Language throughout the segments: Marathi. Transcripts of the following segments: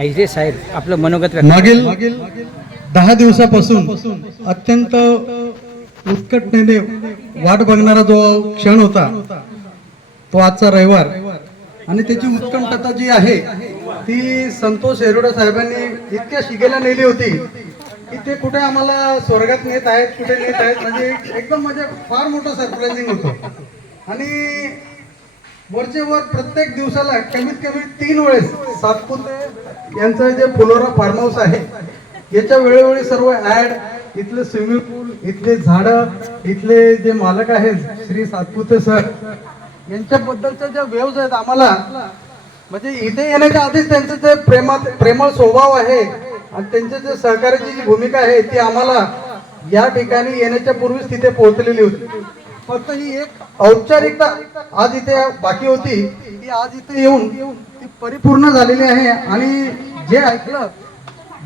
आहिरे साहेब आपलं मनोगत मागील दहा दिवसापासून अत्यंत उत्कटतेने वाट बघणारा जो क्षण होता तो आजचा रविवार. आणि त्याची उत्कंठता जी आहे ती संतोष येरोडा साहेबांनी इतक्या शिगेला नेली होती की ते कुठे आम्हाला स्वर्गात नेत आहेत कुठे नेत आहेत म्हणजे एकदम म्हणजे फार मोठं सरप्राइझिंग होतं. आणि मोर्चेवर प्रत्येक दिवसाला कमीत कमी तीन वेळेस सातपुते यांचं जे फुलोरा फार्म हाऊस आहे याच्या वेळोवेळी सर्व ऍड इथले स्विमिंग पूल इथले झाडं इथले जे मालक आहेत श्री सातपुते सर यांच्याबद्दलच्या ज्या वेव्ज आहेत आम्हाला म्हणजे इथे येण्याच्या आधीच त्यांचं जे प्रेमात प्रेमळ स्वभाव आहे आणि त्यांच्या जे सहकार्याची जी भूमिका आहे ती आम्हाला या ठिकाणी येण्याच्या पूर्वीच तिथे पोहोचलेली होती. फक्त ही एक औपचारिकता आज इथे बाकी होती. ती आज इथे येऊन ती परिपूर्ण झालेली आहे आणि जे ऐकलं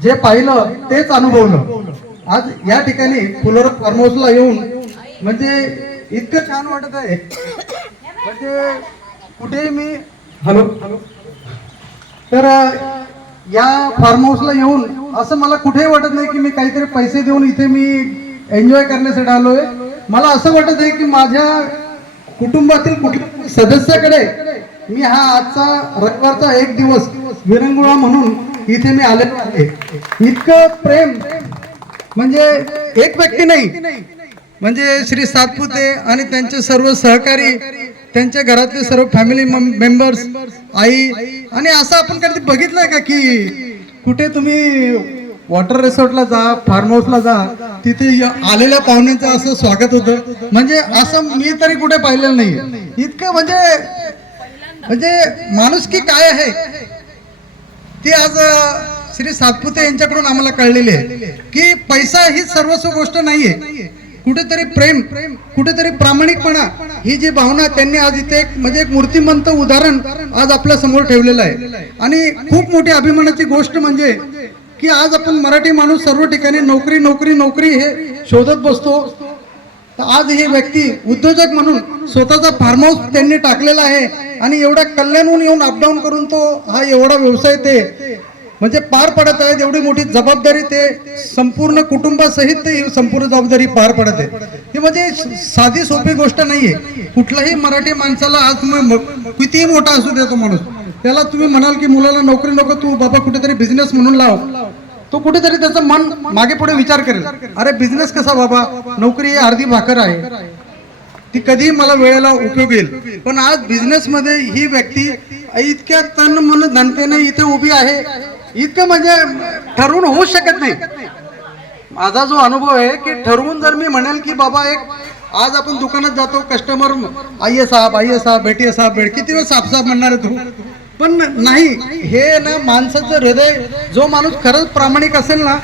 जे पाहिलं तेच अनुभवलं. आज या ठिकाणी फुलोरा फार्म हाऊसला येऊन म्हणजे इतकं छान वाटत आहे. म्हणजे कुठेही मी हॅलो. तर अ, या फार्म हाऊसला येऊन असं मला कुठेही वाटत नाही की मी काहीतरी पैसे देऊन इथे मी एन्जॉय करण्यासाठी आलोय. मला असं वाटत आहे की माझ्या कुटुंबातील कुठल्या सदस्याकडे मी हा आजचा रविवारचा एक दिवस विरंगुळा म्हणून इथे मी आलेलो आहे. इतकं प्रेम म्हणजे एक व्यक्ती नाही म्हणजे श्री सातपुते आणि त्यांचे सर्व सहकारी त्यांच्या घरातले सर्व फॅमिली मेंबर्स आई आणि असं आपण कधी बघितलंय का की कुठे तुम्ही वॉटर रिसॉर्टला जा फार्म हाऊसला जा तिथे आलेल्या पाहुण्यांचं असं स्वागत होतं. म्हणजे असं मी तरी कुठे पाहिलेलं नाही इतकं म्हणजे म्हणजे माणूस की काय आहे? ती आज श्री सातपुते यांच्याकडून आम्हाला कळलेली आहे की पैसा ही सर्वस्व गोष्ट नाहीये. कुठेतरी प्रेम कुठेतरी प्रामाणिकपणा ही जी भावना त्यांनी आज इथे एक म्हणजे एक मूर्तिमंत उदाहरण आज आपल्यासमोर ठेवलेलं आहे. आणि खूप मोठी अभिमानाची गोष्ट म्हणजे की आज आपण मराठी माणूस सर्व ठिकाणी नोकरी नोकरी नोकरी हे शोधत बसतो. तर आज ही व्यक्ती उद्योजक म्हणून स्वतःचा फार्म हाऊस त्यांनी टाकलेला आहे आणि एवढ्या कल्याणहून येऊन अपडाऊन करून तो हा एवढा व्यवसाय ते म्हणजे पार पडत आहे एवढी मोठी जबाबदारी ते संपूर्ण कुटुंबासहित ते संपूर्ण जबाबदारी पार पडत आहे. ही म्हणजे साधी सोपी गोष्ट नाहीये. कुठलाही मराठी माणसाला आज कितीही मोठा असू देतो माणूस त्याला तुम्ही म्हणाल की मुलाला नोकरी नको तू बाबा कुठेतरी बिझनेस म्हणून लाव. तो कुठेतरी त्याचं मन मागे पुढे विचार करेल. अरे बिझनेस कसा बाबा? नोकरी ही अर्धी भाकर आहे. ती कधीही मला वेळेला उपयोग येईल. पण आज बिझनेस मध्ये ही व्यक्ती इतक्या तन मन धनतेने इथे उभी आहे. इतकं म्हणजे ठरवून होऊ शकत नाही. माझा जो अनुभव आहे की ठरवून जर मी म्हणेल की बाबा एक आज आपण दुकानात जातो कस्टमर आई साहेब आई साहेब भेटी साहेब भेट किती वेळ साफसाफ म्हणणार आहे तू? पण नाही हे ना माणसाचं हृदय जो माणूस खरंच प्रामाणिक असेल ना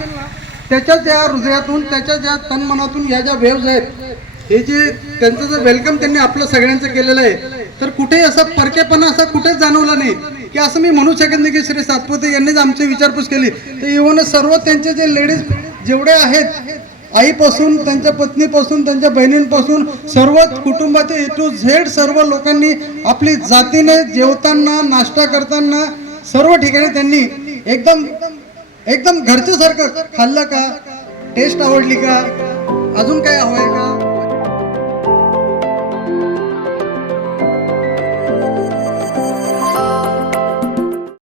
त्याच्या त्या हृदयातून त्याच्या ज्या तनमनातून या ज्या वेव्ज आहेत हे जे त्यांचं जर वेलकम त्यांनी आपलं सगळ्यांचं केलेलं आहे तर कुठेही असा परकेपणा असा कुठेच जाणवला नाही की असं मी म्हणू शकत नाही की श्री सातपुते यांनीच आमची विचारपूस केली. तर इव्हन सर्व त्यांचे जे लेडीज जेवढे आहेत आईपासून त्यांच्या पत्नीपासून त्यांच्या बहिणींपासून सर्व कुटुंबाचे ए टू झेड सर्व लोकांनी आपली जातीने जेवताना नाश्ता करताना सर्व ठिकाणी त्यांनी एकदम एकदम घरच्यासारखं खाल्लं का? टेस्ट आवडली का? अजून काय हवंय का?